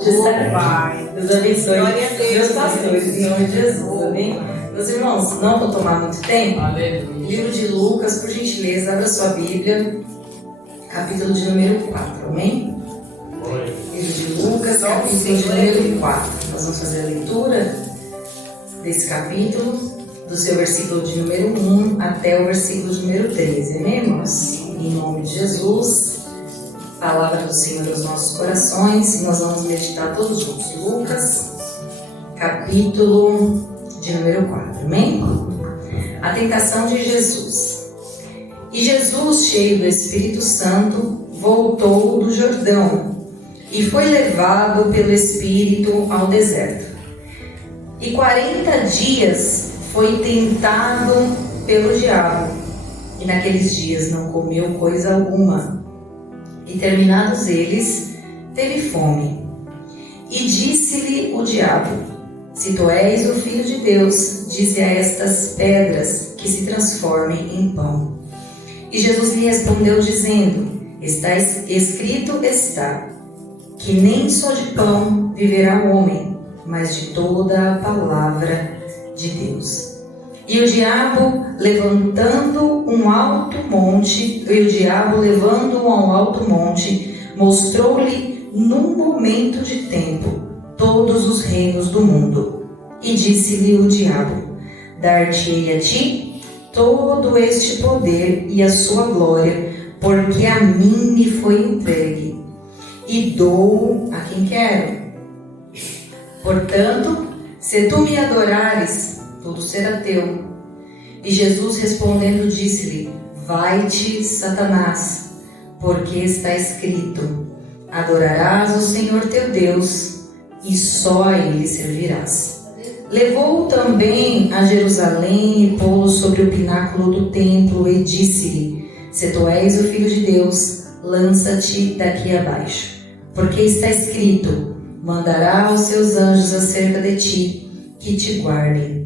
Pai. Deus abençoe meus pastores, em nome de Jesus, amém? Meus irmãos, não vou tomar muito tempo. Aleluia. Livro de Lucas, por gentileza, abra sua Bíblia, capítulo de número 4, amém? Livro de Lucas, capítulo de número 4. Nós vamos fazer a leitura desse capítulo, do seu versículo de número 1 até o versículo de número 13, amém, irmãos? Em nome de Jesus. Palavra do Senhor aos nossos corações, e nós vamos meditar todos juntos. Lucas, capítulo de número 4, amém? A tentação de Jesus. E Jesus, cheio do Espírito Santo, voltou do Jordão e foi levado pelo Espírito ao deserto. E 40 dias foi tentado pelo diabo, e naqueles dias não comeu coisa alguma. E terminados eles, teve fome. E disse-lhe o diabo: se tu és o Filho de Deus, dize a estas pedras que se transformem em pão. E Jesus lhe respondeu dizendo: escrito está, que nem só de pão viverá o homem, mas de toda a palavra de Deus. E o diabo levando a um alto monte, mostrou-lhe num momento de tempo todos os reinos do mundo. E disse-lhe o diabo: dar-te-ei a ti todo este poder e a sua glória, porque a mim me foi entregue, e dou a quem quero. Portanto, se tu me adorares, tudo será teu. E Jesus respondendo disse-lhe: vai-te, Satanás, porque está escrito: adorarás o Senhor teu Deus, e só a ele servirás. Levou-o também a Jerusalém e pô-lo sobre o pináculo do templo e disse-lhe: se tu és o Filho de Deus, lança-te daqui abaixo, porque está escrito: mandará os seus anjos acerca de ti, que te guardem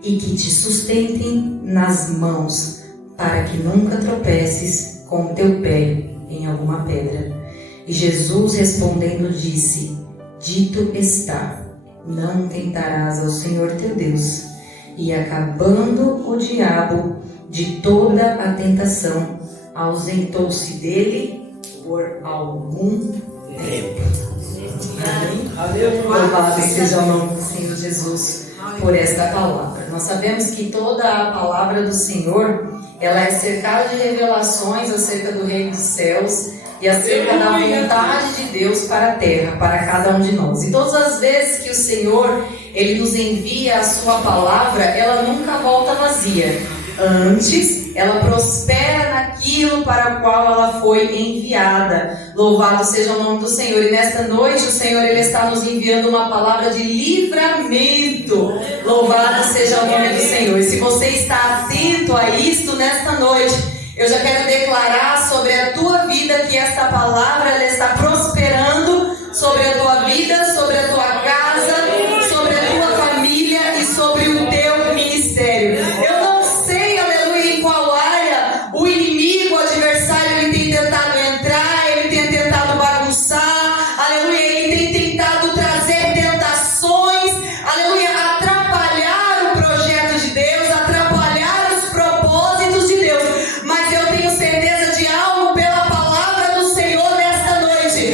e que te sustentem nas mãos, para que nunca tropeces com o teu pé em alguma pedra. E Jesus respondendo disse: dito está, não tentarás ao Senhor teu Deus. E acabando o diabo de toda a tentação, ausentou-se dele por algum tempo. Amém? Louvado seja o nome do Senhor Jesus por esta palavra. Nós sabemos que toda a palavra do Senhor, ela é cercada de revelações acerca do reino dos céus e acerca da vontade de Deus para a terra, para cada um de nós. E todas as vezes que o Senhor, Ele nos envia a sua palavra, ela nunca volta vazia. Antes, ela prospera naquilo para o qual ela foi enviada. Louvado seja o nome do Senhor. E nesta noite o Senhor, Ele está nos enviando uma palavra de livramento. Louvado seja o nome do Senhor. E se você está atento a isto nesta noite, eu já quero declarar sobre a tua vida que esta palavra ela está prosperando sobre a tua vida, sobre a tua casa, sobre a tua família e sobre o teu ministério. Eu não sei, aleluia, em qual área o inimigo, o adversário, ele tem tentado entrar, ele tem tentado bagunçar, aleluia, ele tem tentado trazer tentações, aleluia, atrapalhar o projeto de Deus, atrapalhar os propósitos de Deus. Mas eu tenho certeza de algo pela palavra do Senhor nesta noite.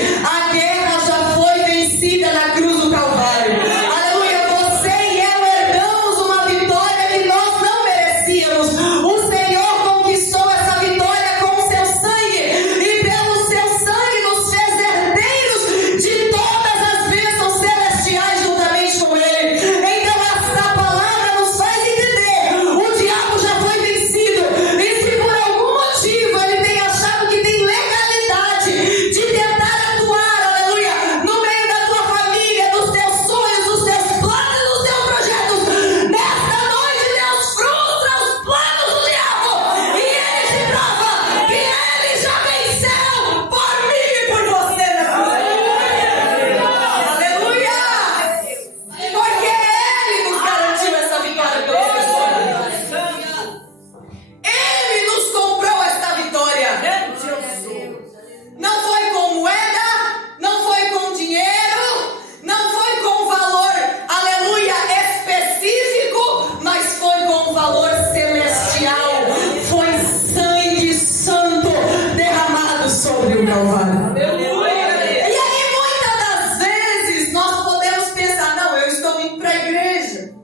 do Calvário. Aleluia. E aí, muitas das vezes, nós podemos pensar, não, eu estou indo para a igreja.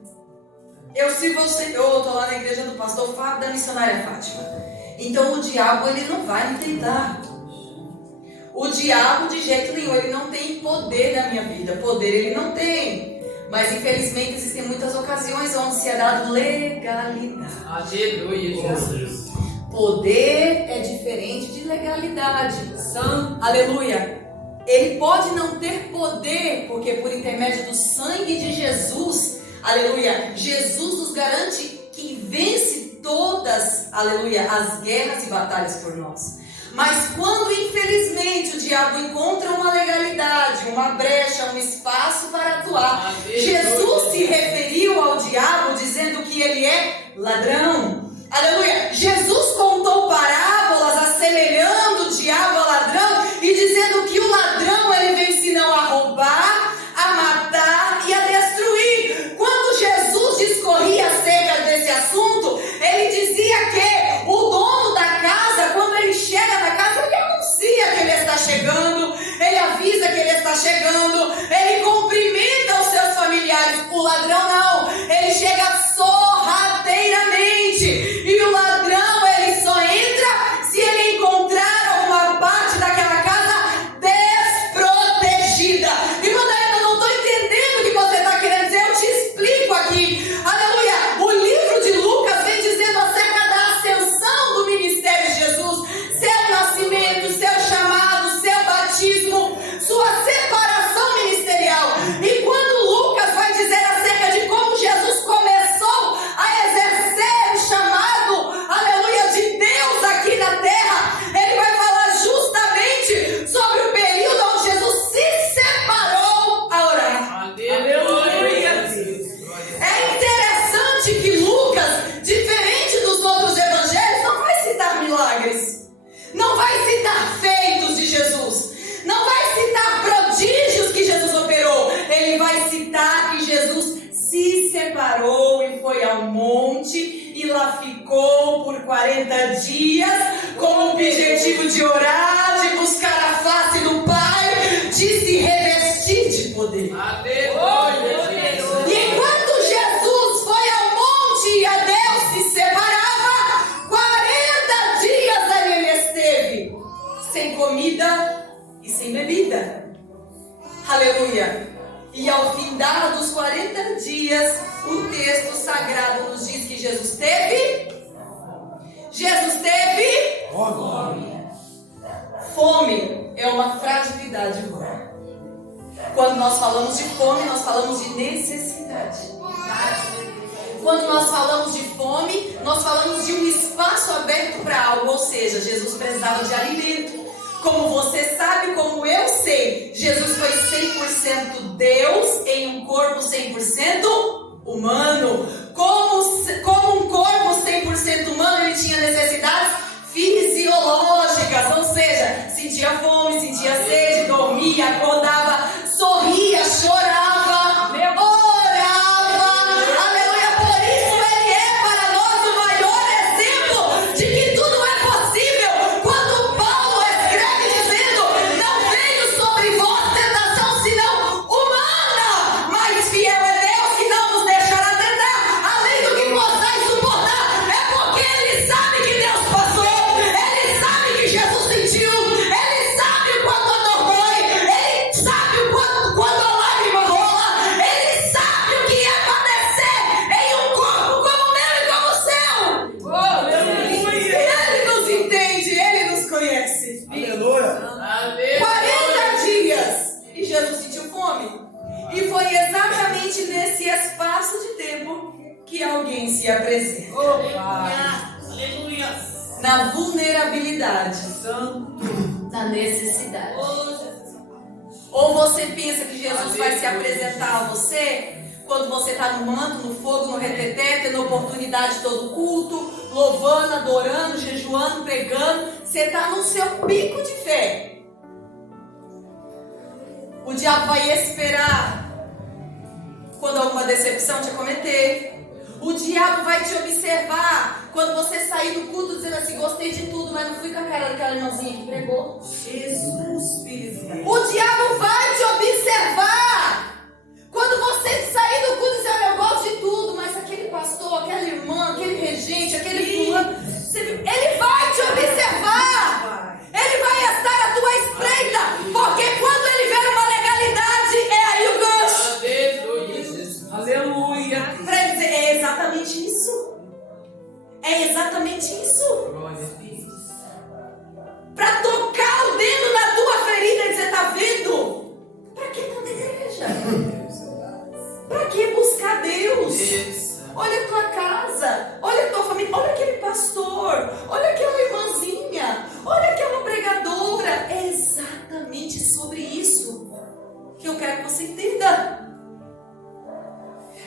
Eu estou lá na igreja do pastor Fábio, da missionária Fátima. Então o diabo, ele não vai me tentar. O diabo, de jeito nenhum, ele não tem poder na minha vida. Poder ele não tem. Mas infelizmente existem muitas ocasiões onde se é dado legalidade. Aleluia, Jesus. Poder é diferente de legalidade. Aleluia. Ele pode não ter poder, porque por intermédio do sangue de Jesus, aleluia, Jesus nos garante que vence todas, aleluia, as guerras e batalhas por nós. Mas quando infelizmente o diabo encontra uma legalidade, uma brecha, um espaço para atuar, Jesus se referiu ao diabo dizendo que ele é ladrão. Aleluia! Jesus contou parábolas assemelhando o diabo ao ladrão e dizendo que o ladrão ele vem senão a roubar, a matar e a destruir. Quando Jesus discorria acerca desse assunto, ele dizia que o dono da casa, quando ele chega na casa, ele anuncia que ele está chegando, ele avisa que ele está chegando, ele cumprimenta os seus familiares. O ladrão não, ele chega sorrateiramente. E o ladrão, ele só entra se ele encontrar alguma parte daquela casa desprotegida. E quando eu não estou entendendo o que você está querendo dizer, eu te explico aqui. Aleluia! O livro de Lucas vem dizendo acerca da ascensão do ministério de Jesus, seu nascimento, seu chamado, seu batismo, sua separação ministerial. E quando Lucas vai dizer acerca de como Jesus começou a exercer o chamado, aleluia, de Deus aqui na terra, ele vai falar justamente sobre o período onde Jesus se separou a orar. Aleluia. É interessante que Lucas, diferente dos outros evangelhos, não vai citar milagres, não vai citar feitos de Jesus, não vai citar prodígios que Jesus operou. Ele vai citar que Jesus se separou e foi ao monte e lá ficou por 40 dias com o objetivo de orar, de buscar a face do Pai, de se revestir de poder. Aleluia. E enquanto Jesus foi ao monte e a Deus se separava, 40 dias ali ele esteve, sem comida e sem bebida. Aleluia. E ao findar dos 40 dias, o texto sagrado nos diz que Jesus teve fome. Fome é uma fragilidade humana. Quando nós falamos de fome, nós falamos de necessidade. Quando nós falamos de fome, nós falamos de um espaço aberto para algo, ou seja, Jesus precisava de alimento. Como você sabe, como eu sei, Jesus foi 100% Deus em um corpo 100% humano. Como um corpo 100% humano, ele tinha necessidades fisiológicas, ou seja, sentia fome, sentia sede, dormia, acordava, sorria, chorava, orava. Aleluia, por isso ele é para nós o maior exemplo de que tudo é possível. Quando Paulo escreve dizendo: não veio sobre vós tentação senão humana, mas fiel é Deus que não nos deixará tentar além do que possais suportar. É porque ele sabe que Deus passou, ele sabe que Jesus sentiu, ele sabe o quanto a dor dói, ele sabe o quando a lágrima rola, ele sabe o que é padecer em um corpo como o meu e como o seu. E ele nos entende, ele nos conhece. Aleluia. 40 dias e Jesus sentiu fome. E foi exatamente nesse espaço de tempo que alguém se apresenta. Na vulnerabilidade, na necessidade. Ou você pensa que Jesus vai se apresentar a você quando você está no manto, no fogo, no reteté, tendo oportunidade de todo culto, louvando, adorando, jejuando, pregando. Você está no seu pico de fé. O diabo vai esperar quando alguma decepção te acometer, O diabo vai te observar quando você sair do culto dizendo assim: gostei de tudo, mas não fui com a cara daquela irmãzinha que pregou. Jesus, filho. O diabo vai te observar quando você sair do culto e dizer: eu gosto de tudo, mas aquele pastor, aquela irmã, aquele regente, aquele fulano, ele vai te observar. Ele vai estar à tua espreita, porque quando ele ver uma legalidade, é aí o gancho. Aleluia, Jesus. Aleluia. Para ele dizer: é exatamente isso. É exatamente isso. Glória a Deus. Para tocar o dedo na tua ferida e dizer: tá vendo? Para que tanta igreja? Para que buscar Deus? Isso. Olha a tua casa, olha a tua família, olha aquele pastor, olha aquela irmãzinha, olha aquela pregadora. É exatamente sobre isso que eu quero que você entenda.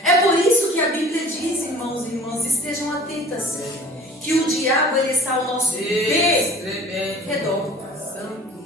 É por isso que a Bíblia diz, irmãos e irmãs, estejam atentas, que o diabo ele está ao nosso redor,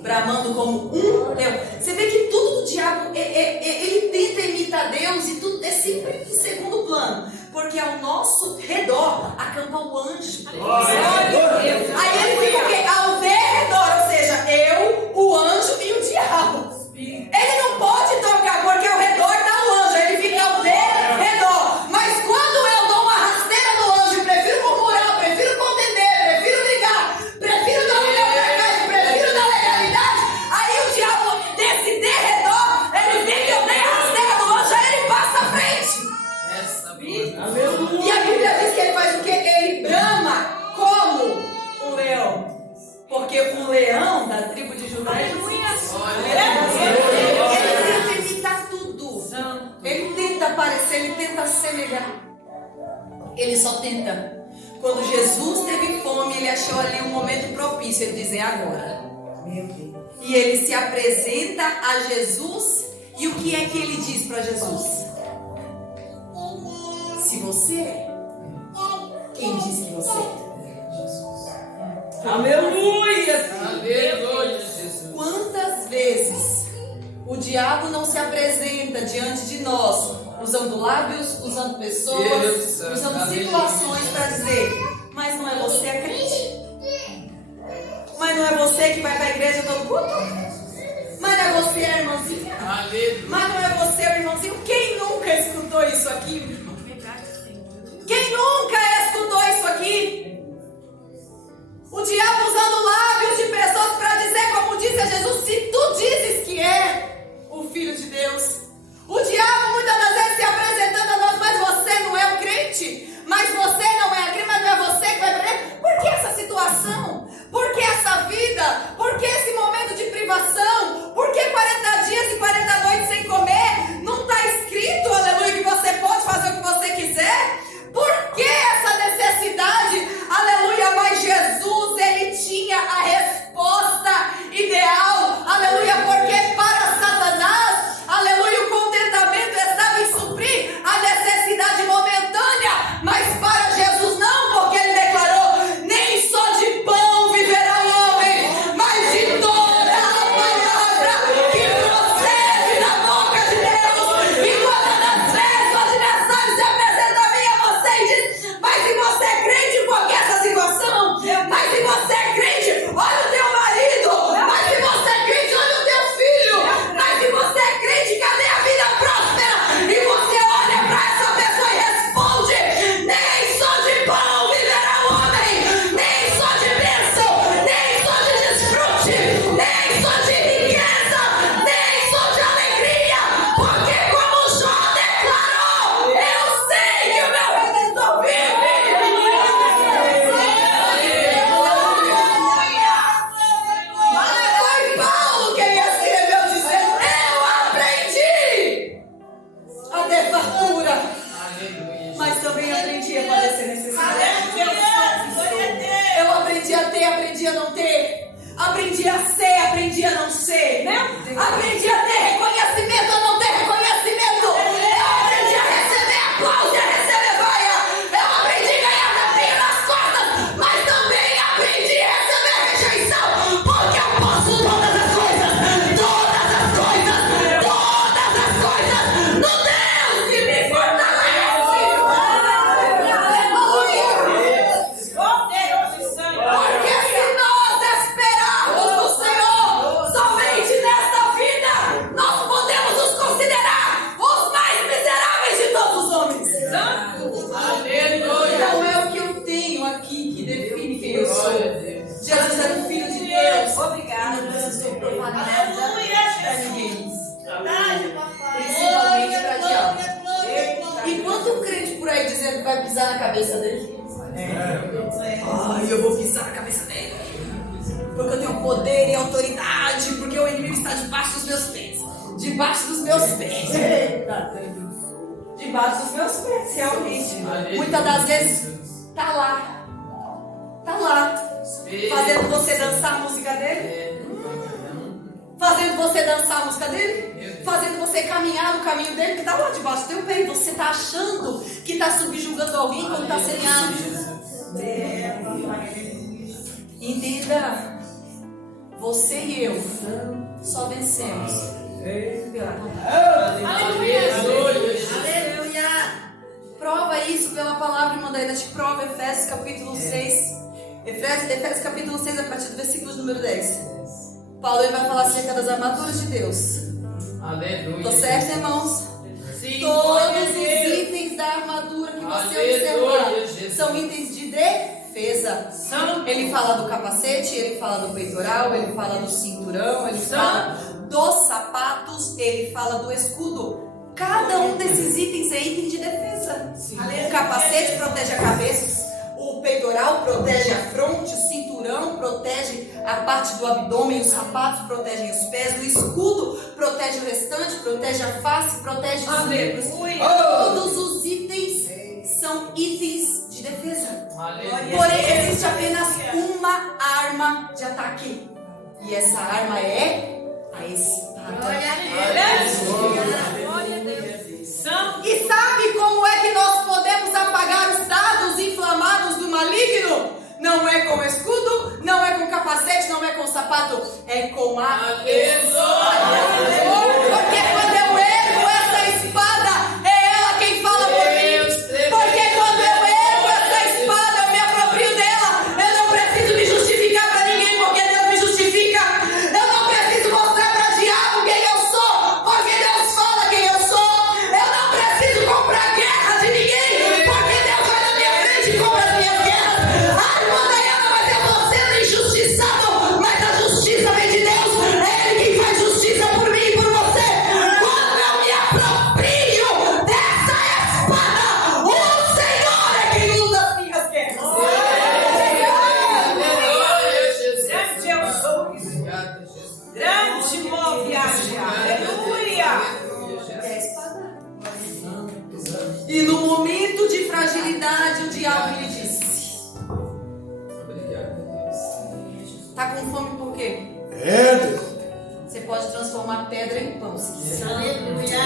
bramando como um leão. Você vê que tudo do diabo, ele tenta imitar Deus, e tudo é sempre em segundo plano, porque ao nosso redor acampa o anjo. Aí ele fica o quê? Ao derredor, ou seja, eu, o anjo e o diabo. Ele não pode tocar, porque ao redor está o anjo, ele fica ao derredor. Mas quando eu dou uma rasteira no anjo, prefiro murmurar, prefiro contender, prefiro ligar, prefiro dar o meu pra cá, prefiro dar legalidade, aí o diabo desse derredor, ele vê que eu dei a rasteira no anjo, aí ele passa à frente. E a Bíblia diz que ele faz o quê? Ele brama como um leão. Porque um leão da tribo de Judá é ruim. Ele tenta imitar tudo. Ele tenta parecer, ele tenta assemelhar. Ele só tenta. Quando Jesus teve fome, ele achou ali um momento propício. Ele diz: é agora. E ele se apresenta a Jesus. E o que é que ele diz para Jesus? Se você é, quem diz que você é? Aleluia. Aleluia, Jesus. Quantas vezes o diabo não se apresenta diante de nós, usando lábios, usando pessoas, usando situações para dizer: mas não é você a crente? Mas não é você que vai para a igreja todo culto? Mas não é você a irmãzinha? Aleluia. Mas não é você o irmãozinho? Quem nunca escutou isso aqui? Quem nunca escutou isso aqui? O diabo usando lábios de pessoas para dizer, como disse a Jesus: se tu dizes que é o Filho de Deus. O diabo muitas das vezes se apresentando a nós: mas você não é o crente, mas você não é a crente, mas não é você que vai perder. Por que essa situação? Por que essa vida? Por que esse momento de privação? Por que 40 dias e 40 noites sem comer? Não está escrito, aleluia, que você pode fazer o que você quiser? Por que essa necessidade? Aleluia, mas Jesus, ele tinha a resposta ideal, aleluia, porque para Satanás, aleluia, o contentamento estava em suprir a necessidade momentânea, mas para Jesus não, porque ele declarou: nem só de pão viverá o homem, mas de toda a palavra que procede da boca de Deus. E quando das vezes o adversário se apresenta a mim e a você e diz: mas se você é crente, por que essa situação? Mas se você é crente, olha o teu marido. Mas se você é crente, olha o teu filho. Mas se você é crente, cadê a vida próspera? E você olha para essa pessoa e responde: nem só de pão viverá o homem, nem só de bênção, nem só de desfrute, nem só de riqueza, nem só de alegria. Porque como Jó declarou: eu sei que o meu Redentor vive. Mas foi Paulo quem escreveu dizendo: eu aprendi a ter fartura, Aleluia. mas também aprendi a padecer necessidade. Eu aprendi a ter, aprendi a não ter. Aprendi a ser, aprendi a não ser. Aprendi a ter reconhecimento, a não ter reconhecimento. Eu aprendi a receber aplauso e a receber vaia. Eu aprendi a ganhar tapinha nas costas, mas também aprendi a receber rejeição. Porque eu posso todas as coisas no Deus que me fortalece. não sou provar nada Aleluia, pra Jesus. ninguém. Verdade, papai. Principalmente pra diabo. Glória, glória, glória. E quanto crente por aí dizendo que vai pisar na cabeça dele? Ai, eu vou pisar na cabeça dele. Porque eu tenho poder e autoridade. Porque o inimigo está debaixo dos meus pés. Debaixo dos meus pés. Debaixo dos meus pés, realmente. Muitas das vezes tá lá. Tá lá. Fazendo você dançar a música dele. Fazendo você dançar a música dele. Fazendo você caminhar no caminho dele. Que tá lá debaixo do teu pé. E você tá achando que tá subjugando alguém quando tá sendo subjugado. Entenda. Você e eu só vencemos. Aleluia. Prova isso pela palavra, irmã Daída. Te prova Efésios capítulo 6. Efésios capítulo 6, a partir do versículo número 10. Paulo ele vai falar acerca das armaduras de Deus. Aleluia. Tô certo, irmãos? Sim, Todos os itens da armadura que você observar são itens de defesa. Ele fala do capacete, ele fala do peitoral, ele fala do cinturão, ele fala dos sapatos, ele fala do escudo. Cada um desses itens é item de defesa. O capacete protege a cabeça, o peitoral protege a fronte, o cinturão protege a parte do abdômen, os sapatos protegem os pés, o escudo protege o restante, protege a face, protege os membros. Todos os itens são itens de defesa. Porém, existe apenas uma arma de ataque. E essa arma é a espada. Glória a Deus. E sabe como é que nós podemos apagar os dardos inflamados do maligno? Não é com escudo, não é com capacete, não é com sapato, é com a espada. Porque quando eu ergo essa espada, é ela quem fala por mim. Porque quando eu ergo essa espada, eu me aproprio dela. Eu não preciso me justificar para ninguém, porque Deus me justifica. Eu não preciso mostrar para o diabo quem eu sou, porque Deus fala quem eu sou. Eu não preciso comprar guerra de ninguém, porque Deus vai na minha frente e compra as minhas guerras. Ah, irmã Dayana, mas eu vou sendo injustiçado, mas a justiça vem de Deus. É Ele quem faz justiça por mim e por você. Quando eu me aproprio dessa espada, o Senhor é quem luta as minhas guerras. Grande eu sou. Grande move viagem. Aleluia. É a espada. E no momento de fragilidade, o diabo lhe disse: tá com fome por quê? Você pode transformar pedra em pão se quiser. Aleluia.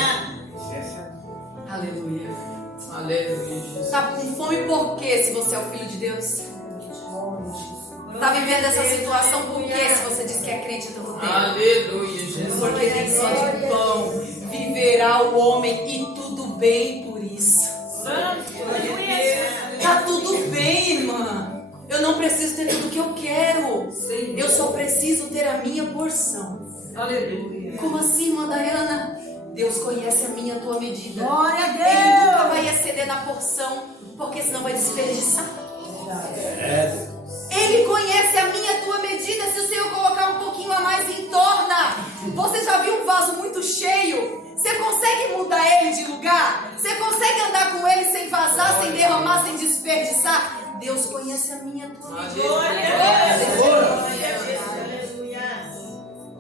Aleluia. Aleluia. Tá com fome por quê se você é o filho de Deus? Tá vivendo essa situação por quê se você diz que é crente há tanto tempo? Aleluia, Jesus. Porque nem só de pão viverá o homem e tudo bem por isso. Tá tudo bem, irmã. Eu não preciso ter tudo que eu quero. Eu só preciso ter a minha porção. Aleluia. Como assim, irmã Dayana? Deus conhece a minha, a tua medida. Glória a Deus. Ele nunca vai exceder na porção, porque senão vai desperdiçar. Ele conhece a minha, a tua medida. Se o Senhor colocar um pouquinho a mais, entorna. Você já viu um vaso muito cheio? Você consegue mudar ele de lugar? Você consegue andar com ele sem vazar, sem derramar, sem desperdiçar? Deus conhece a minha, a tua medida. Aleluia.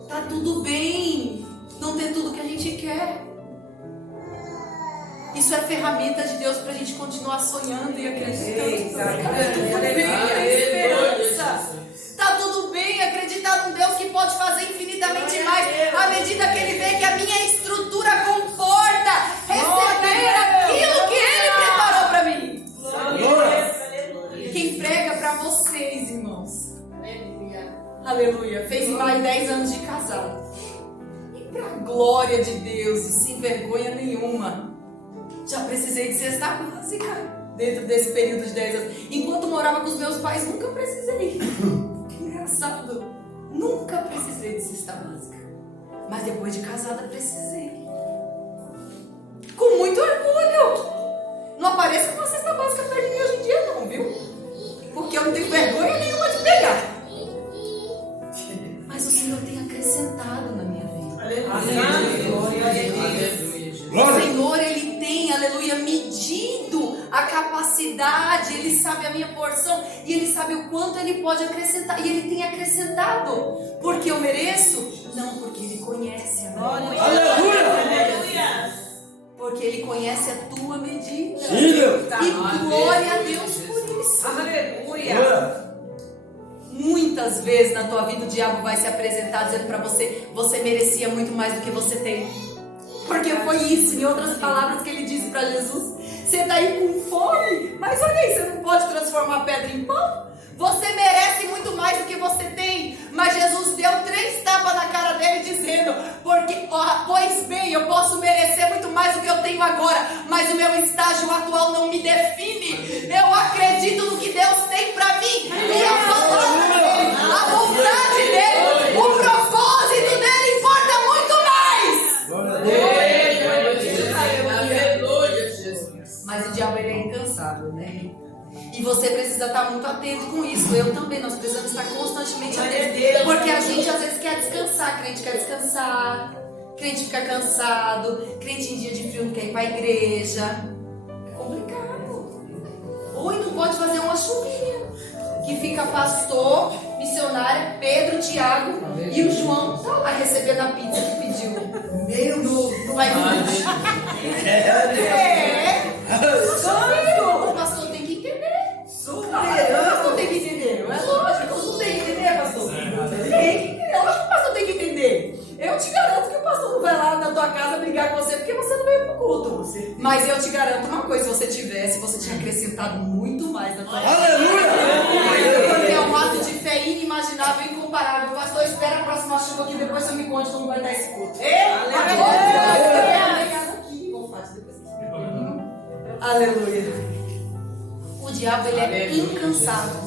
Tá tudo bem não ter tudo que a gente quer. Isso é ferramenta de Deus pra gente continuar sonhando e acreditando. Tá tudo bem, a esperança. Tá tudo bem acreditar num Deus que pode fazer infinitamente mais à medida que Ele vê que a minha estrutura comporta receber aquilo que Ele preparou pra mim. Quem prega pra vocês, irmãos? Aleluia. Fez mais 10 anos de casado. E pra glória de Deus e sem vergonha nenhuma, já precisei de cesta básica dentro desse período de 10 anos. Enquanto morava com os meus pais, nunca precisei. Engraçado. Nunca precisei de cesta básica. Mas depois de casada, precisei. Com muito orgulho. Não apareça com uma cesta básica perto de mim hoje em dia, não, viu? Porque eu não tenho vergonha nenhuma de pegar. Mas o Senhor tem acreditado qualidade, Ele sabe a minha porção e Ele sabe o quanto Ele pode acrescentar. E Ele tem acrescentado. Porque eu mereço? Não, porque Ele conhece a minha. Aleluia. Porque Ele conhece a tua medida. Sim, Deus. E glória a Deus por isso. Aleluia. Muitas vezes na tua vida o diabo vai se apresentar dizendo pra você: você merecia muito mais do que você tem. Porque foi isso, em outras palavras, que ele disse pra Jesus: você tá aí com fome, mas olha aí, você não pode transformar pedra em pão? Você merece muito mais do que você tem. Mas Jesus deu 3 tapas na cara dele dizendo: pois bem, eu posso merecer muito mais do que eu tenho agora, mas o meu estágio atual não me define. Eu acredito no que Deus tem pra mim, e a vontade dele, o propósito dele importa muito mais. Aleluia, Jesus. Mas o diabo, ele é incansável, né? E você precisa estar muito atento com isso. Eu também, nós precisamos estar constantemente atentos. Porque a gente às vezes quer descansar, crente quer descansar, crente fica cansado, crente em dia de frio não quer ir para a igreja. É complicado. Ou não pode fazer uma chuvinha, que fica pastor, missionária, Pedro, Tiago e o João tá lá recebendo a pizza que pediu. Meu Deus, não vai vir. O pastor tem que entender. O pastor tem que entender. Não é lógico, não tem que entender, pastor. Tem que entender. Lógico que o pastor tem que entender. Eu te garanto que o pastor não vai lá na tua casa brigar com você porque você não veio pro culto. Mas eu te garanto uma coisa: se você tivesse, você tinha acrescentado muito mais na tua vida. Aleluia! Porque é um ato de fé inimaginável, incomparável. Pastor, espera a próxima chuva que depois você me conte como vai estar esse culto. Aleluia. O diabo, ele é incansável.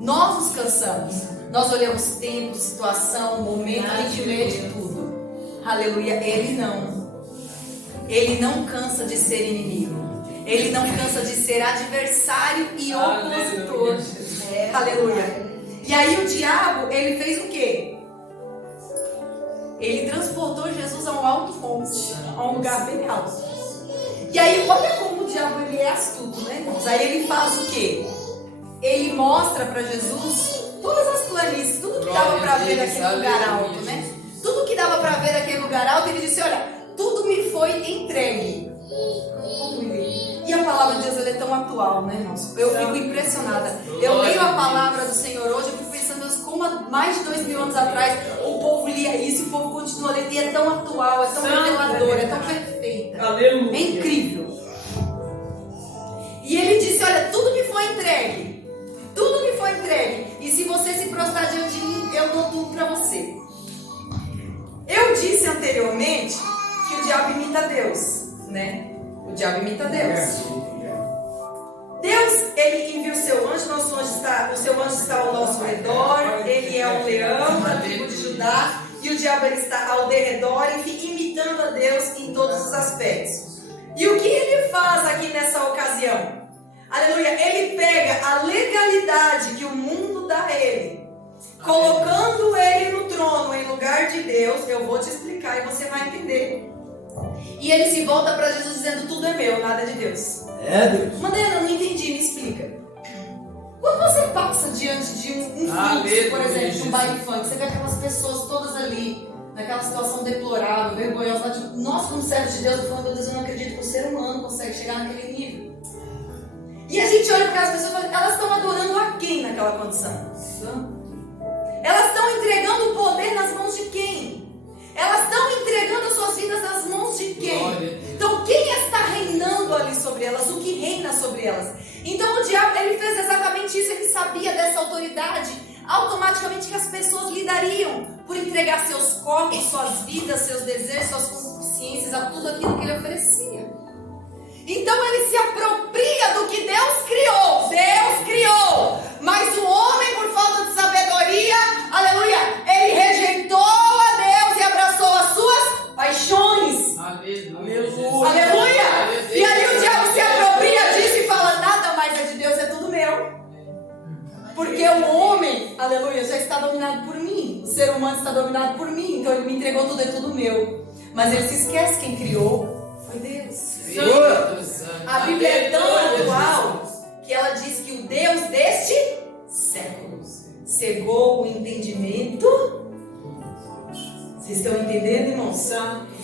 Nós nos cansamos. Nós olhamos tempo, situação, momento, a gente vê de tudo. Aleluia. Ele não. Ele não cansa de ser inimigo. Ele não cansa de ser adversário e opositor. Aleluia. E aí o diabo, ele fez o quê? Ele transportou Jesus a um alto monte, a um lugar bem alto. E aí, olha como o diabo, ele é astuto, né, irmãos? Aí ele faz o quê? Ele mostra para Jesus todas as planícies, tudo que dava para ver naquele lugar alto, né? Tudo que dava para ver naquele lugar alto, ele disse: olha, tudo me foi entregue. E a palavra de Deus, ela é tão atual, né, irmãos? Eu fico impressionada. Eu leio a palavra do Senhor hoje, eu fico pensando, Deus, como há mais de 2000 anos atrás o povo lia isso e o povo continua lendo. E é tão atual, é tão reveladora, é tão perfeita. Aleluia. É incrível. E ele disse: olha, tudo me foi entregue. Tudo me foi entregue. E se você se prostrar diante de mim, eu dou tudo para você. Eu disse anteriormente que o diabo imita Deus, né? O diabo imita Deus. Deus, ele envia o seu anjo, o seu anjo está ao nosso redor, ele é um leão da tribo de Judá, e o diabo, ele está ao derredor, enfim, imitando a Deus em todos os aspectos. E o que ele faz aqui nessa ocasião? Aleluia, ele pega a legalidade que o mundo dá a ele, colocando ele no trono em lugar de Deus. Eu vou te explicar e você vai entender. E ele se volta para Jesus dizendo: tudo é meu, nada é de Deus. É, Deus. Maneira, eu não entendi, me explica. Quando você passa diante de um fluxo, por exemplo, de um baile funk, você vê aquelas pessoas todas ali, naquela situação deplorável, vergonhosa, tipo, nós como servos de Deus, eu falo: meu Deus, eu não acredito que o ser humano consegue chegar naquele nível. E a gente olha para aquelas pessoas e fala: elas estão adorando a quem naquela condição? Elas estão entregando o poder nas mãos de quem? Elas estão entregando as suas vidas nas mãos de quem? Então quem está reinando ali sobre elas? O que reina sobre elas? Então o diabo, ele fez exatamente isso. Ele sabia dessa autoridade automaticamente que as pessoas lidariam por entregar seus corpos, suas vidas, seus desejos, suas consciências, a tudo aquilo que ele oferecia. Então ele se apropria do que Deus criou. Deus criou. Mas o homem, por falta de sabedoria, aleluia, ele rejeitou a Deus e abraçou as suas paixões. Aleluia. Aleluia. E aí o diabo se apropria disso e fala: nada mais é de Deus, é tudo meu. Porque o homem, aleluia, já está dominado por mim. O ser humano está dominado por mim. Então ele me entregou tudo, é tudo meu. Mas ele se esquece: quem criou foi Deus. A Bíblia é tão atual que ela diz que o Deus deste século cegou o entendimento. Vocês estão entendendo, irmãos?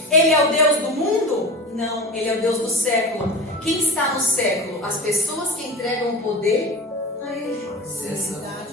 Ele é o Deus do mundo? Não, ele é o Deus do século. Quem está no século? As pessoas que entregam o poder a ele.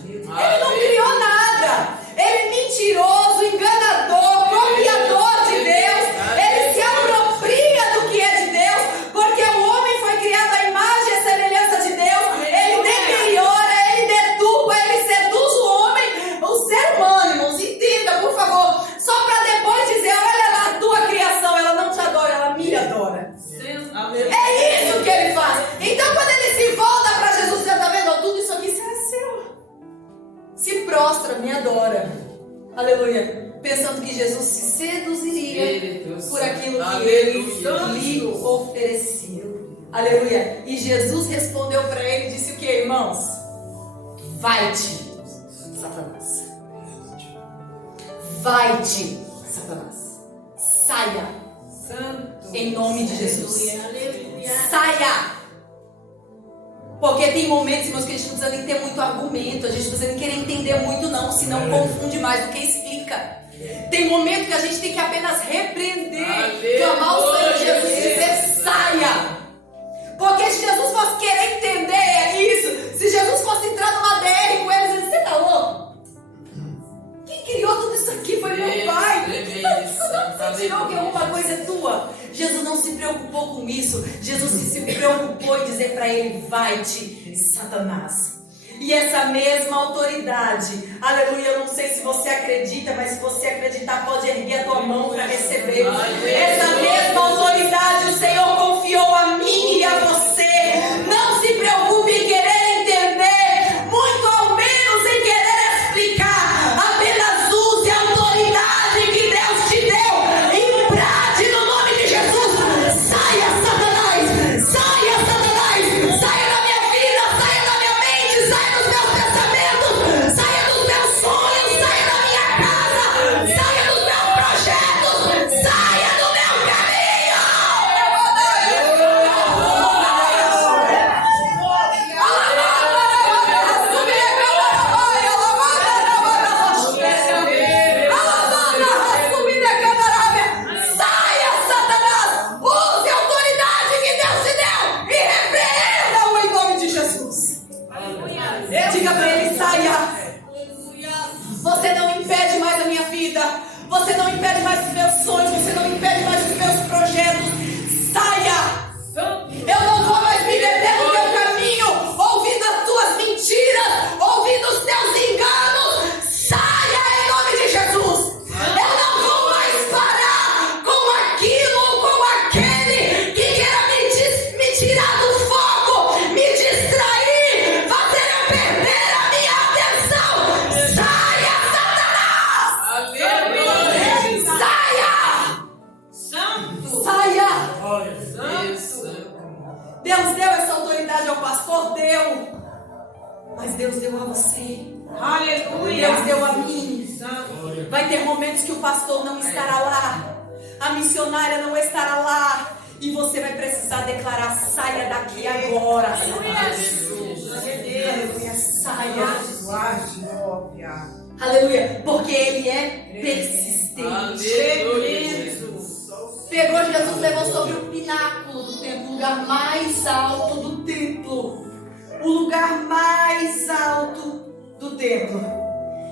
Ele não criou nada. Ele é mentiroso, enganador, copiador de Deus. Ele se apropria do que é de Deus, porque o homem foi criado à imagem e semelhança de Deus. Ele deteriora, ele deturpa, ele seduz o homem, o ser humano, irmãos. Entenda, por favor. Só para depois dizer, olha lá a tua criação, ela não te adora, ela me adora. É isso que ele faz. Então quando ele se volta para Jesus, você está vendo? Tudo isso aqui será seu. Se prostra, me adora. Aleluia. Pensando que Jesus se seduziria por aquilo que ele lhe ofereceu. Aleluia. E Jesus respondeu para ele e disse o que, irmãos? Vai-te, Satanás. Vai-te, Satanás. Saia. Em nome de Jesus. Saia. Porque tem momentos, irmãos, que a gente não precisa nem ter muito argumento, a gente não precisa nem querer entender muito não, senão confunde mais do que explica. Tem momento que a gente tem que apenas repreender, clamar o Senhor Jesus e dizer saia. Porque se Jesus fosse querer entender isso, se Jesus fosse entrar numa DR com eles, você tá louco? Quem criou tudo isso aqui foi meu pai. Você tirou que alguma coisa é tua? Jesus não se preocupou com isso. Jesus se preocupou em dizer para ele, vai-te, Satanás. E essa mesma autoridade, aleluia, eu não sei se você acredita, mas se você acreditar, pode erguer a tua mão para receber. Essa mesma autoridade o Senhor confiou a mim e a você. Não se preocupe em querer entender, muito ao menos em querer explicar. Apenas use a autoridade que Deus te deu e prate no nome de Jesus. Saia, Satanás! Saia, Satanás! Saia da minha vida, saia da minha mente, saia dos meus pensamentos, saia dos meus sonhos, saia da minha casa, saia dos meus projetos, saia do meu caminho! Saia, Satanás! Use a autoridade que Deus te deu e repreenda-o em nome de Jesus. Diga para ele, saia. Você não impede mais a minha vida. Você não impede mais os meus sonhos. Você não impede mais os meus projetos. Saia. Eu não vou mais me meter no teu caminho, ouvindo as tuas mentiras, ouvindo os teus enganos. Saia em nome de Jesus. Eu não vou mais parar com aquilo ou com aquele que queira me tirar do foco, me distrair, fazer eu perder a minha atenção. Saia, Satanás! Saia! Saia! Deus deu essa autoridade ao pastor? Deu. Mas Deus deu a você. Deus deu a mim. Vai ter momentos que o pastor não estará lá, a missionária não estará lá, e você vai precisar declarar, saia daqui agora. Aleluia, saia. Aleluia, porque ele é persistente. Pegou Jesus, levou sobre o pináculo do templo, o lugar mais alto do templo. O lugar mais alto do templo.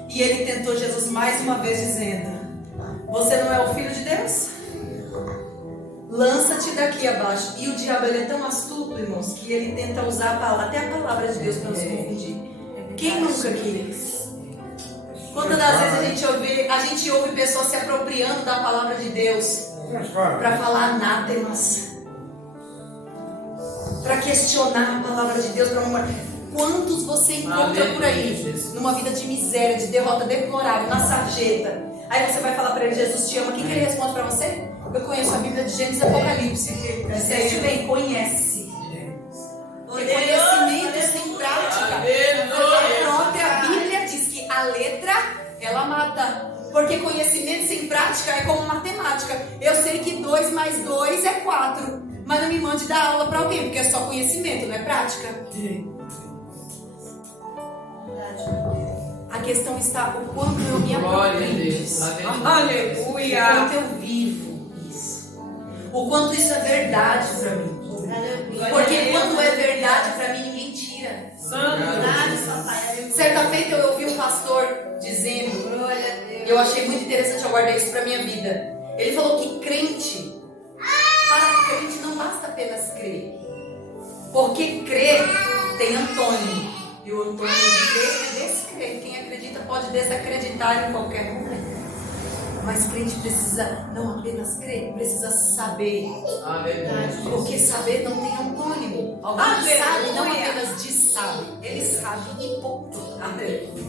E ele tentou Jesus mais uma vez dizendo, você não é o filho de Deus? Lança-te daqui abaixo. E o diabo, ele é tão astuto, irmãos, que ele tenta usar até a palavra de Deus para nos confundir. Quem nunca quis? Quantas das vezes a gente ouve pessoas se apropriando da palavra de Deus para falar anátemas, para questionar a palavra de Deus, quantos você encontra por aí numa vida de miséria, de derrota deplorável, na sarjeta? Aí você vai falar para ele, Jesus te ama. O que ele responde para você? Eu conheço a Bíblia de Gênesis e Apocalipse. Você bem, conhece. Porque conhecimento sem prática. A própria Bíblia diz que a letra, ela mata. Porque conhecimento sem prática é como matemática. Eu sei que 2 mais 2 é 4. Mas não me mande dar aula para alguém, porque é só conhecimento, não é prática. A questão está o quanto eu me Glória a aproprio Deus. disso. O Aleluia. quanto eu vivo isso. O quanto isso é verdade para mim. Porque quando é verdade para mim, ninguém tira. Certa feita eu ouvi um pastor dizendo, eu achei muito interessante, eu guardei isso para minha vida. Ele falou que crente, para crente não basta apenas crer. Porque crer tem antônimo. E o antônimo de crer é descrer. Quem acredita pode desacreditar em qualquer momento. Mas crente precisa não apenas crer, precisa saber. Aleluia. Porque saber não tem antônimo. Alguém sabe, não apenas diz sabe. Ele sabe e ponto.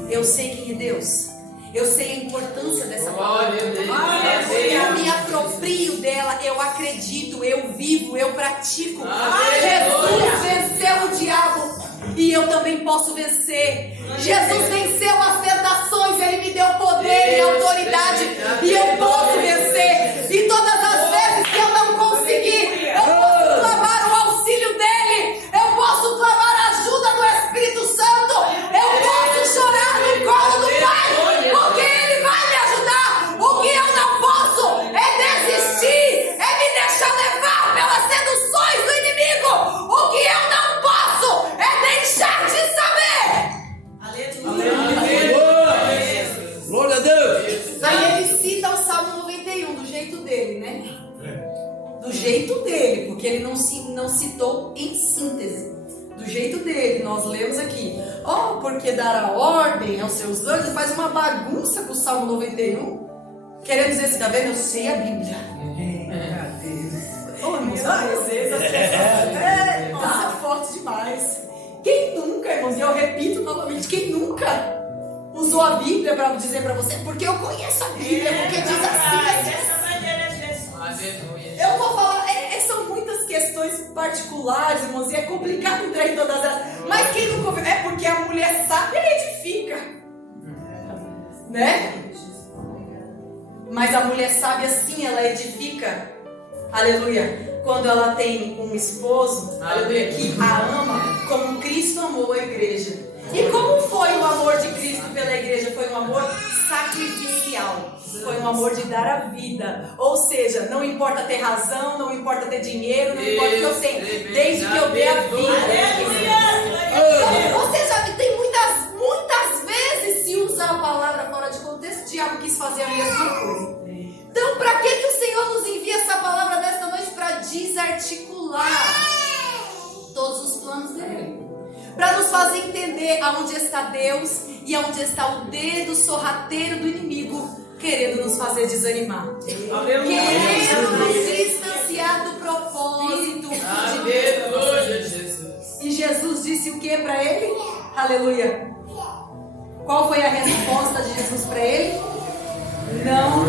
Eu sei quem é Deus. Eu sei a importância dessa palavra. Glória a Deus. Eu me aproprio dela, eu acredito, eu vivo, eu pratico. Aleluia. Jesus venceu o diabo e eu também posso vencer. Jesus venceu as tentações, Ele me deu poder e autoridade e eu posso vencer. E todas as vezes que eu não conseguir, eu posso clamar o auxílio dEle, eu posso clamar a ajuda do Espírito Santo, eu posso chorar no colo do Pai, porque Ele vai me ajudar. O que eu não posso é desistir, é me deixar levar pelas seduções do inimigo. O que eu não posso é deixar de saber. Glória a Deus. Aí ele cita o Salmo 91 do jeito dele, né? Do jeito dele, porque ele não citou em síntese. Do jeito dele, nós lemos aqui. Porque dará ordem aos seus anjos, faz uma bagunça com o Salmo 91. Querendo dizer assim, tá vendo? Eu sei a Bíblia. Irmãos, tá forte demais. Quem nunca, irmãos, e eu repito novamente, quem nunca usou a Bíblia para dizer para você, porque eu conheço a Bíblia, porque diz assim. Aleluia. Eu vou falar, são muitas questões particulares, irmãos, e é complicado entrar em todas elas. Mas quem nunca ouviu, é porque a mulher sábia edifica, né? Mas a mulher sábia sim, ela edifica, aleluia, quando ela tem um esposo, aleluia, que a ama como Cristo amou a igreja. E como foi o amor de Cristo pela igreja? Foi um amor sacrificial. Foi um amor de dar a vida. Ou seja, não importa ter razão, não importa ter dinheiro, não importa o que eu tenho, desde que eu dê a vida. Você já tem muitas vezes, se usa a palavra fora de contexto, o diabo quis fazer a mesma coisa. Então, para que o Senhor nos envia essa palavra nesta noite? Para desarticular todos os planos dele. Para nos fazer entender aonde está Deus e aonde está o dedo sorrateiro do inimigo querendo nos fazer desanimar. Querendo nos distanciar do propósito de Aleluia, Jesus. E Jesus disse o que para ele? Aleluia. Qual foi a resposta de Jesus para ele? Não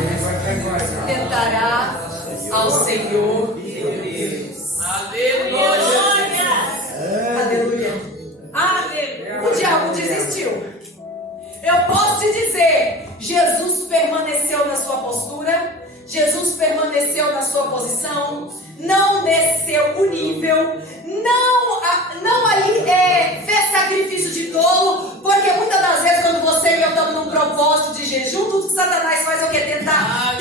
tentará ao Senhor Deus. Aleluia. Aleluia. O diabo desistiu. Eu posso te dizer, Jesus permaneceu na sua postura, Jesus permaneceu na sua posição, não desceu o nível, não ali fez sacrifício de tolo, porque muitas das vezes quando você e eu estamos num propósito de jejum, tudo que Satanás faz é o quê? Tentar a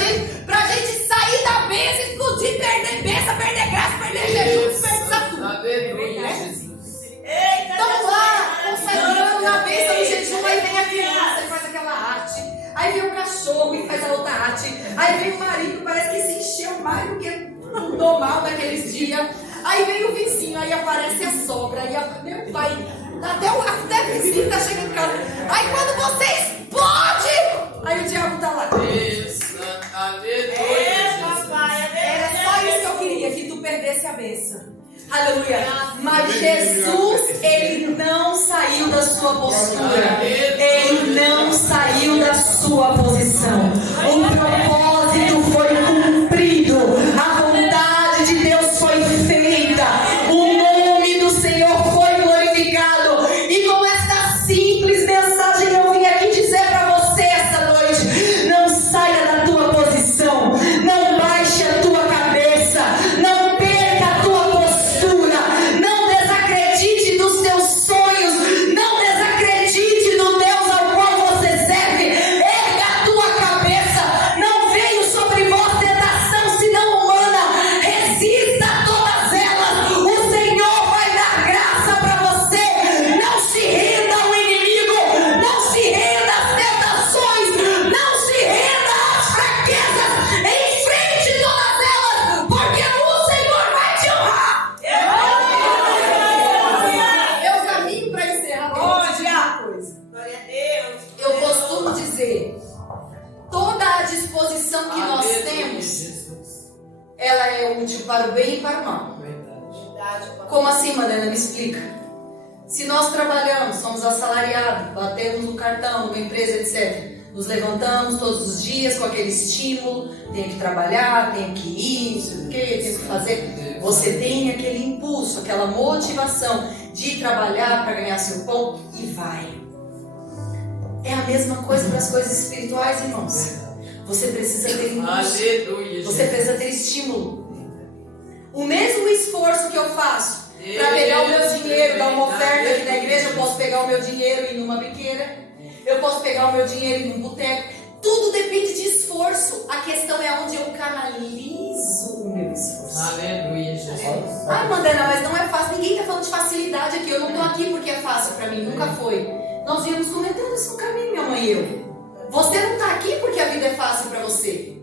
gente, pra gente sair da bênção, explodir, perder bênção, perder graça, perder jejum, perder tudo. Aleluia, Jesus. Estamos lá, consagrando na bênção do jejum, aí vem a criança e faz aquela arte, aí vem o cachorro e faz a outra arte, aí vem o marido, parece que se encheu mais do que o normal daqueles dias, aí vem o vizinho, aí aparece a sogra, aí meu pai, até o vizinho tá chegando em casa, aí quando você explode, aí o diabo tá lá. Aleluia. Era só isso que eu queria, que tu perdesse a bênção. Aleluia. Mas Jesus, Ele não saiu da sua postura. Ele não saiu da sua posição. O propósito foi cumprido. A vontade de Deus foi feita. O nome do Senhor foi glorificado. E com esta simples mensagem eu vim aqui dizer para você essa noite: não saia da tua posição. Não baixe a tua cabeça. Não perca a tua postura. Não desacredite dos teus sonhos. Toda a disposição que nós Aleluia, temos, Jesus. ela é útil para o bem e para o mal. Verdade. Como assim, Madalena? Me explica. Se nós trabalhamos, somos assalariados, batemos no cartão, numa empresa, etc. Nos levantamos todos os dias com aquele estímulo, tenho que trabalhar, tenho que ir, não sei o quê, tenho que fazer. Você tem aquele impulso, aquela motivação de trabalhar para ganhar seu pão e vai. É a mesma coisa para as coisas espirituais, irmãos. Você precisa ter impulso. Aleluia, Você precisa ter estímulo. O mesmo esforço que eu faço para pegar o meu dinheiro, dar uma oferta aqui na igreja, eu posso pegar o meu dinheiro e ir numa biqueira, eu posso pegar o meu dinheiro e ir num boteco. Tudo depende de esforço. A questão é onde eu canalizo o meu esforço. Aleluia, Jesus. Ai, Mandana, mas não é fácil. Ninguém está falando de facilidade aqui. Eu não estou aqui porque é fácil para mim. Nunca foi. Nós íamos comentando isso no caminho, minha mãe e eu. Você não está aqui porque a vida é fácil para você.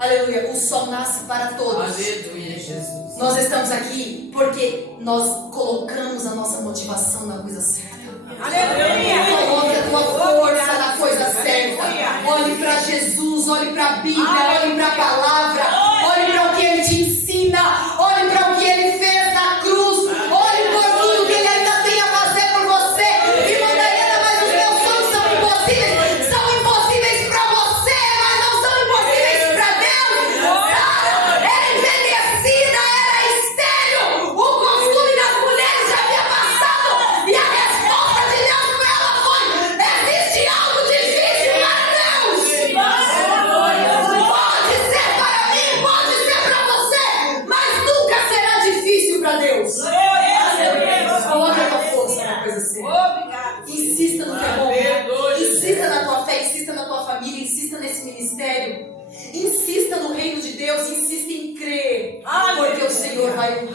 Aleluia. O sol nasce para todos. Aleluia, Jesus. Nós estamos aqui porque nós colocamos a nossa motivação na coisa certa. Coloque a tua força na coisa certa. Olhe para Jesus, olhe para a Bíblia, olhe para a palavra, olhe para o que Ele te ensina, olhe para o que Ele fez na cruz, olhe por tudo que Ele ainda tem a fazer por você. E Madalena, mas os meus sonhos são impossíveis. São impossíveis para você, mas não são impossíveis para Deus. Era envelhecida, era estéril. O costume das mulheres já havia passado. E a resposta de Deus para ela foi: existe algo difícil para Deus. Pode ser para mim, pode ser para você, mas nunca será difícil para Deus. Coloque a tua força na coisa certa. Insista no que é bom. Insista na tua fé, insista na tua família, insista nesse ministério. Insista no reino de Deus, insista em crer. Porque o Senhor vai honrar.